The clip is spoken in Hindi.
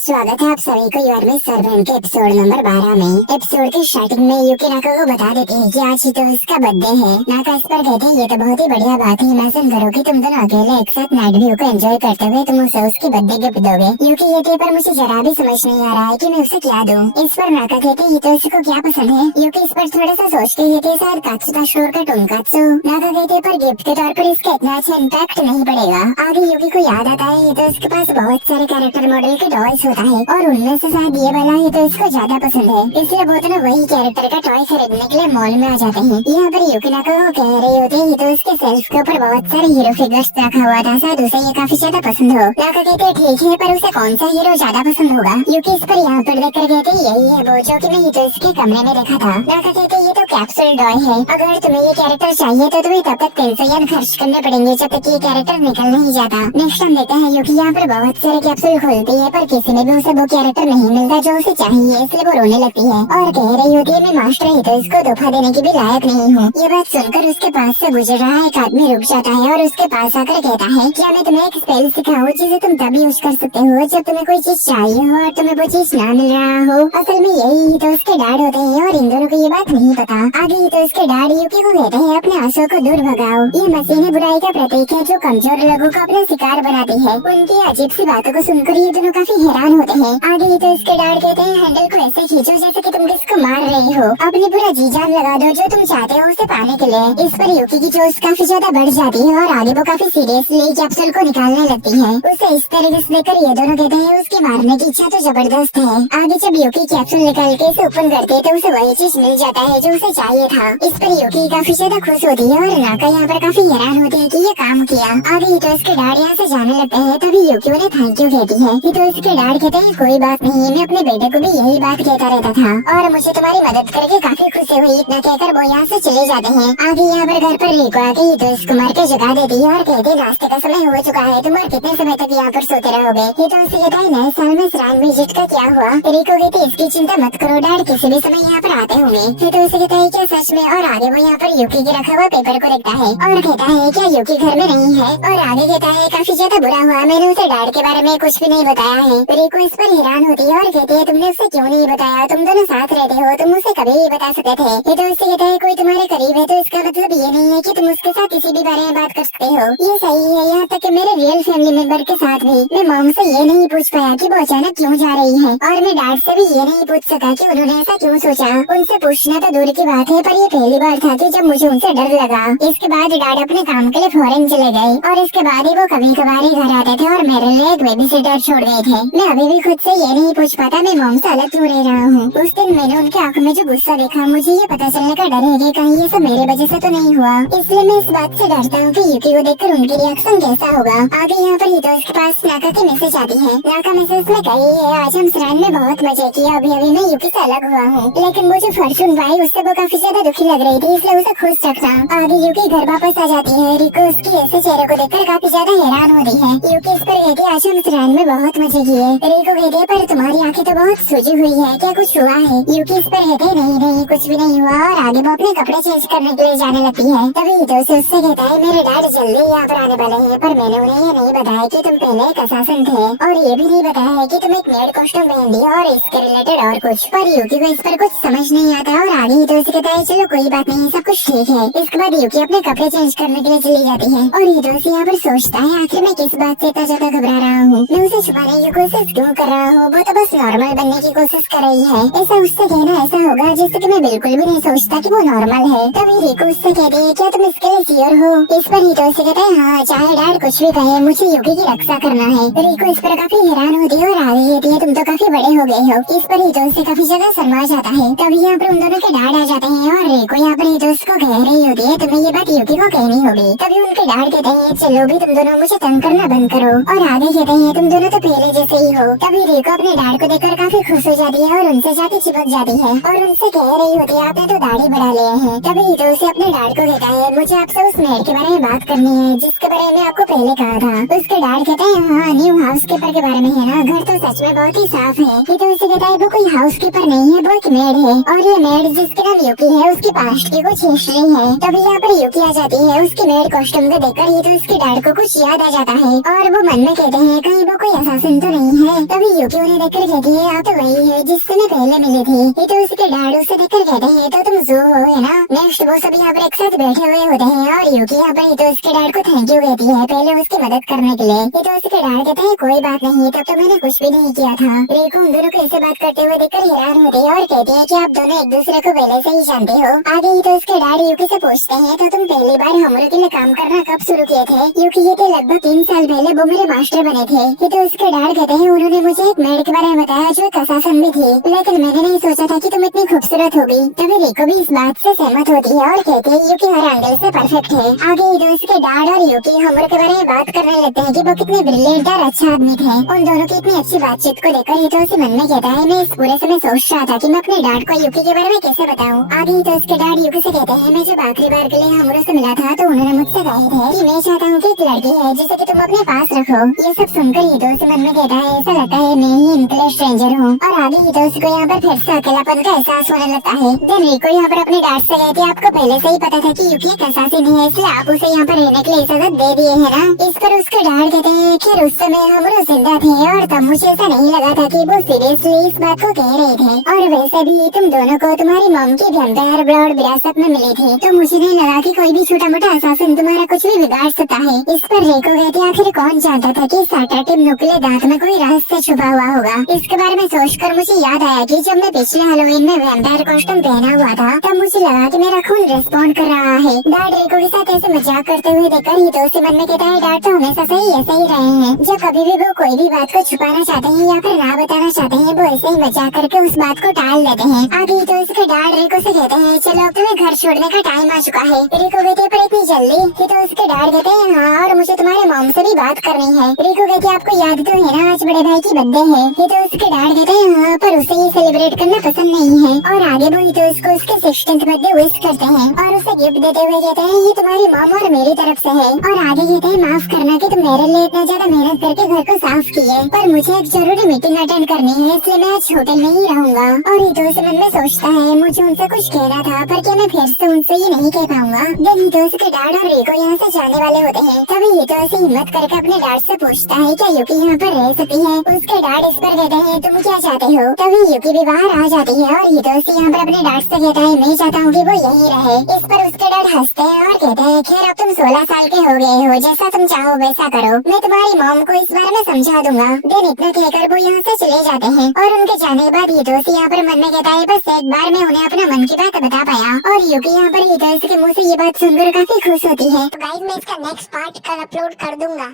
स्वागत है आप सभी को यूर में सर्वेंट के एपिसोड नंबर 12 में। एपिसोड के स्टार्टिंग में यूकी नाका को बता देते हैं कि आज ही तो इसका बर्थडे है। नाका इस पर कहते हैं ये तो बहुत ही बढ़िया बात है, इमेजिन करो कि तुम दोनों अकेले एक साथ नाइट व्यू को एंजॉय करते हुए तुम उसे उसकी बर्थडे गिफ्ट दोगे। यूकी कहते पर मुझे जरा भी समझ नहीं आ रहा है कि मैं उसे क्या दूं। इस पर नाका कहते ये तो इसको क्या पसंद है। यूकी इस पर थोड़ा सा सोच के कहते शायद कात्सुता स्टोर का टोनकात्सु। नाका कहते पर गिफ्ट के तौर पर इसका इतना अच्छा इम्पैक्ट नहीं पड़ेगा। आगे यूकी को याद आता है ये तो इसके पास बहुत सारे कैरेक्टर मॉडल के टॉयज होता है और उनमें से शायद ये वाला ही तो इसको ज्यादा पसंद है, इसलिए वो दोनों वही कैरेक्टर का टॉय खरीदने के लिए मॉल में आ जाते हैं। यहाँ पर यूकी नाका को कह रही होती है तो इसके सेल्फ के ऊपर बहुत सारे हीरो फिगर्स रखा हुआ था, शायद उसे ये काफी ज्यादा पसंद हो। नाका कहते ठीक है पर उसे कौन सा हीरो ज्यादा पसंद होगा। यूकी इस पर यहाँ पर देख कर कहते यही है वो जो की मैं हितोशी के कमरे में देखा था। नाका कहते ये तो कैप्सूल टॉय है, अगर तुम्हें ये कैरेक्टर चाहिए तो तुम्हें तब तक 300 येन खर्च करने पड़ेंगे जब तक ये कैरेक्टर निकल नहीं जाता। नेक्स्ट हम देखते हैं यूकी यहाँ पर बहुत सारे कैप्सूल खोलती है पर किसी में भी उसे वो कैरेक्टर नहीं मिलता जो उसे चाहिए, इसलिए वो रोने लगती है और कह रही होती है मैं मास्टर ही तो इसको तोहफा देने की भी लायक नहीं हूँ। ये बात सुनकर उसके पास से गुजर रहा एक आदमी रुक जाता है और उसके पास आकर कहता है क्या मैं तुम्हें एक स्पेल सिखाऊं जिसे तुम तभी यूज कर सकते हो जब तुम्हें कोई चीज चाहिए हो और तुम्हें वो चीज ना मिल रहा हो। असल में यही तो उसके डैड होते हैं और इन दोनों को ये बात नहीं पता। आगे ही तो उसके डैड यूकी को कहते हैं अपने आंसुओं को दूर भगाओ, ये मशीन बुराई का प्रतीक है जो कमजोर लोगों को अपना शिकार बनाती है। उनकी अजीब सी बातों को सुनकर ये दोनों काफी हैरान होते हैं। आगे ही तो उसके डैड कहते हैं हैंडल को ऐसे खींचो जैसे कि तुम किसको मार रही हो, अपनी पूरा जी जान लगा दो जो तुम चाहते हो उसे पाने के लिए। इस पर यूकी की जोश काफी ज्यादा बढ़ जाती है और आगे वो काफी सीरियसली कैप्सूल को निकालने लगती है। उसे इस तरीके से देखकर ये दोनों कहते हैं उसकी मारने की इच्छा तो जबरदस्त है। आगे जब यूकी कैप्सूल निकाल के इसे ओपन करते है तो उसे वही चीज मिल जाता है जो उसे चाहिए था। इस पर यूकी काफी ज्यादा खुश होती है और नाका यहाँ पर काफी हैरान होती है कि ये काम किया। आगे तो इसके डैड यहाँ से जाने लगते हैं तभी यूकी उन्हें थैंक यू कहती है। तो इसके डैड कहते हैं कोई बात नहीं, मैं अपने बेटे को भी यही बात कहता रहता था और मुझे तुम्हारी मदद करके काफी खुशी हुई। इतना कहकर वो यहाँ से चले जाते हैं। आगे यहाँ पर घर पर रिको आके हितोष कुमार को जगा देती है और कहती नाश्ते का समय हो चुका है, तुम और कितने समय तक यहाँ पर सोते रहोगे। हितोष कहता है नए साल में श्राइन विजिट का क्या हुआ। रिको कहती इसकी चिंता मत करो, डैड किसी भी समय यहाँ पर आते होंगे। हितोष कहता है क्या सच में, और आगे वो यहाँ पर यूकी के रखा हुआ पेपर को देखता है और कहता है क्या यूकी घर में नहीं है, और आगे कहता है काफी ज्यादा बुरा हुआ, मैंने उसे डैड के बारे में कुछ भी नहीं बताया है। रिको इस पर हैरान होती है और कहती है तुमने उसे क्यों नहीं बताया, तुम दोनों साथ रहते हो, तुम उसे कभी भी बता सकते थे। ये तो उससे कहता है कोई तुम्हारे करीब है तो इसका मतलब ये नहीं है कि तुम उसके साथ किसी भी बारे में बात कर सकते हो। ये सही है, यहाँ तक कि मेरे रियल फैमिली मेंबर के साथ भी मैं मॉम से ये नहीं पूछ पाया कि वो अचानक क्यों जा रही है, और मैं डैड से भी ये नहीं पूछ सका कि उन्होंने ऐसा क्यों सोचा। उनसे पूछना तो दूर की बात है पर ये पहली बार था कि जब मुझे उनसे डर लगा। इसके बाद डैड अपने काम के लिए फॉरेन चले गए और इसके बाद ही वो कभी कभार ही घर आते थे और मेरे लिए एक बेबी सिटर छोड़ गए थे। मैं अभी भी खुद से ये नहीं पूछ पाता मैं मॉम से अलग क्यों रह रहा हूँ। उस दिन मैंने उनकी आंखों में जो गुस्सा देखा, मुझे ये पता चलने का डर है कि कहीं ये सब मेरे वजह से तो नहीं हुआ, इसलिए मैं इस बात से डरता हूँ कि यूकी को देखकर उनकी रिएक्शन कैसा होगा। आगे यहाँ पर हितोष के पास नाका की मैसेज आती है। नाका मैसेज में कही है आज हम श्राइन में बहुत मजे किए, अभी अभी मैं यूकी से अलग हुआ हूँ, लेकिन वो जो फॉर्चून पाई उससे वो काफी ज्यादा दुखी लग रही थी, इसलिए उसे खुश रखा। आगे यूकी घर वापस आ जाती है। रिको उसकी ऐसे चेहरे को देखकर काफी ज्यादा हैरान होती है। यूकी इस पर कहती आज हम श्राइन में बहुत मजे किए। रिको कहती है पर तुम्हारी आंखें तो बहुत सूजी हुई है, क्या कुछ हुआ है। यूकी इस पर कहते नहीं नहीं कुछ भी नहीं हुआ, और आगे वो अपने कपड़े चेंज करने के लिए जाने लगती है। तभी हितोशी उससे कहता है मेरे डैड जल्दी यहाँ पर आने वाले हैं, पर मैंने उन्हें ये नहीं बताया कि तुम पहले एक असासिन थे, और ये भी नहीं बताया है कि तुम एक मेड कॉस्ट्यूम पहन ली और इसके रिलेटेड और कुछ। पर यूकी को इस पर कुछ समझ नहीं आता और आगे हितोशी कहता है चलो कोई बात नहीं सब कुछ ठीक है। इसके बाद यूकी अपने कपड़े चेंज करने के लिए चली जाती है और हितोशी यहाँ पर सोचता है आखिर मैं किस बात से इतना ज्यादा घबरा रहा हूँ, मैं उसे छुपाने की कोशिश क्यों कर रहा हूँ, वो तो बस नॉर्मल बनने की कोशिश कर रही है। ऐसा उससे कहना ऐसा होगा जैसे कि मैं बिल्कुल भी नहीं सोचता कि वो नॉर्मल है। तभी रिको उससे कहती है क्या तुम इसके लिए श्योर हो। इस पर हितोशी कहता है हाँ चाहे डैड कुछ भी कहे मुझे यूकी की रक्षा करना है। रिको इस पर काफी हैरान होती है और आगे कहती है तुम तो काफी बड़े हो गए हो। इस पर हितोशी काफी ज्यादा शर्मा जाता है। तभी यहाँ पर उन दोनों के डैड आ जाते हैं और रिको यहाँ पर हितोशी को कह रही होती है तुम्हें ये बात यूकी को कहनी होगी। तभी उनके डैड कहते हैं चलो भी तुम दोनों मुझे तंग करना बंद करो, और आगे कहते हैं तुम दोनों तो पहले जैसे ही हो। तभी रिको अपने डैड को देखकर काफी खुश हो जाती है और उनसे जाके चिपक जाती है और उनसे कह रही होती है आपने तो दाढ़ी बढ़ा लिए हैं। तभी हितोशी अपने डैड को कहता है मुझे आपसे उस मेड के बारे में बात करनी है जिसके बारे में आपको पहले कहा था। उसके डैड कहते हैं हाँ न्यू हाउस कीपर के बारे में है ना, घर तो सच में बहुत ही साफ है। हितोशी कहता है वो कोई हाउस कीपर नहीं है, वो एक मेड है, और ये मेड जिसके नाम यूकी है उसकी पास्ट की कुछ हिस्ट्री है। तभी यहाँ पर यूकी आ जाती है। उसकी मेड कॉस्ट्यूम को देखकर हितोशी के डैड को कुछ याद आ जाता है और वो मन में कहते हैं कहीं वो कोई असासिन तो नहीं है है। तभी यूकी उन्हें देखकर कहती है आप तो वही है जिससे मैं पहले मिली थी। ये तो उसके डैड उसे देखकर कहते हैं तो तुम जो हो है ना। नेक्स्ट वो सब यहाँ पर एक साथ बैठे हुए होते हैं और यूकी यहाँ पर तो उसके डैड को थैंक यू कहती है पहले उसकी मदद करने के लिए। ये तो उसके डैड कहते हैं कोई बात नहीं, तब तो मैंने कुछ भी नहीं किया था। रिको उन दोनों को ऐसे बात करते हुए देखकर हैरान होती है और कहती है कि आप दोनों एक दूसरे को पहले से ही जानते हो। आगे ही तो उसके डैड यूकी से पूछते हैं तो तुम पहली बार हमरे के लिए काम करना कब शुरू किए थे। यूकी ये लगभग 3 साल पहले वो मेरे मास्टर बने थे। ये तो उसके डैड कहते हैं उन्होंने मुझे एक मेड के बारे में बताया जो एक असासन भी थी, लेकिन मैंने नहीं सोचा था कि तुम इतनी खूबसूरत होगी। तभी रिको भी इस बात से सहमत होती है और कहती है यूकी हर एंगल से परफेक्ट है। आगे ही तो उसके डैड और यूकी हमरे के बारे में बात करने लगते हैं कि वो कितने ब्रिलियंट और अच्छा आदमी थे। उन दोनों की इतनी अच्छी बातचीत को देखकर तो उसे मन में कहता है मैं इस पूरे समय सोच रहा था कि मैं अपने डैड को यूकी के बारे में कैसे बताऊं। आगे ही तो उसके डैड यूकी से कहते हैं मैं जब आखिरी बार के लिए हमरों से मिला था तो उन्होंने मुझसे कहा था कि मैं चाहता हूँ कि एक लड़की है जिसे कि तुम अपने पास रखो। ये सब सुनकर ही तो उसे मन में कहता है ऐसा लगता है मैं ही इनके लिए स्ट्रेंजर हूँ। और आगे ही तो उसको यहाँ पर फिर से अकेलापन का एहसास होने लगता है। देन रिको यहाँ पर अपने डैड से कहती है आपको पहले से ही पता था कि यूकी एक असासिन है, इसलिए आप उसे यहाँ पर रहने के लिए इजाजत दे दिए है ना। इस पर उसके डैड कहते हैं खैर उस समय हमरों जिंदा थे और तब मुझे ऐसा नहीं लगा था कि वो सीरियसली इस बात को कह रहे थे। और वैसे भी तुम दोनों को तुम्हारी मॉम की वैम्पायर ब्लड विरासत में मिली थी, तो मुझे नहीं लगा कि कोई भी छोटा मोटा असासिन तुम्हारा कुछ भी बिगाड़ सकता है। इस पर रेको कहती आखिर कौन जानता था कि सैटरटिव नुकीले दांत में कोई रहस्य छुपा हुआ होगा। इसके बारे में सोचकर मुझे याद आया कि जब मैं पिछले हैलोवीन में वैम्पायर कॉस्ट्यूम पहना हुआ था तब मुझे लगा कि मेरा खून रिस्पॉन्ड कर रहा है। डैड रेको के साथ ऐसे मजाक करते हुए देखकर ही तो उसे मन में कहता है डैड तो हमेशा से ही ऐसे ही रहे हैं, जब कभी भी वो कोई भी बात को छुपाना चाहते हैं या फिर ना बताना चाहते हैं वो ऐसे ही मजाक करके उस बात को टाल लेते हैं। आगे ही तो उसके डैड रिको से कहते हैं चलो अब तुम्हें घर छोड़ने का टाइम आ चुका है। रिको कहती है पर इतनी जल्दी। ये तो उसके डैड कहते हैं हाँ और मुझे तुम्हारे मॉम से भी बात करनी है। रिको कहती है आपको याद तो है ना आज बड़े भाई की बर्थडे है। ये तो उसके डैड कहते हैं हाँ पर उसे ये सेलिब्रेट करना पसंद नहीं है। और आगे वो तो उसको उसके 16th बर्थडे विश करते हैं और उसे गिफ्ट देते हुए कहते हैं ये तुम्हारी मॉम और मेरी तरफ से है। और आगे कहते हैं माफ करना कि तुम मेरे लिए इतना ज्यादा मेहनत करके घर को साफ किए, पर मुझे एक जरूरी मीटिंग अटेंड करनी है इसलिए मैं आज होटल में ही रहूंगा। और हितो उसे मन में सोचता है मुझे उनसे कुछ कहना था पर क्या मैं फिर से उनसे ये नहीं कह पाऊंगा। देन हितो उसके डैड और रिको यहाँ से जाने वाले होते हैं। तभी हितो ऐसे हिम्मत करके अपने डैड से पूछता है क्या यूकी यहाँ पर रह सकती है। उसके डैड इस पर कहते हैं तुम क्या चाहते हो। तभी यूकी भी बाहर आ जाती है और हितो से यहाँ पर अपने डैड से कहता है मैं चाहता हूँ कि वो यही रहे। इस पर उसके डैड हंसते हैं और कहते हैं खैर अब तुम 16 साल के हो गए हो, जैसा तुम चाहो वैसा करो, मैं तुम्हारी मॉम को इस बारे में समझा दूंगा। देन इतना कहकर वो यहाँ से चले जाते हैं और उनके जाने के बाद हितोशी यहाँ पर मन में कहता है बस एक बार मैं उन्हें अपना मन की बात बता पाया। और यूकी यहाँ पर हितोशी के मुँह से ये बात सुनकर काफी खुश होती है। तो गाइस मैं इसका नेक्स्ट पार्ट कल अपलोड कर दूंगा।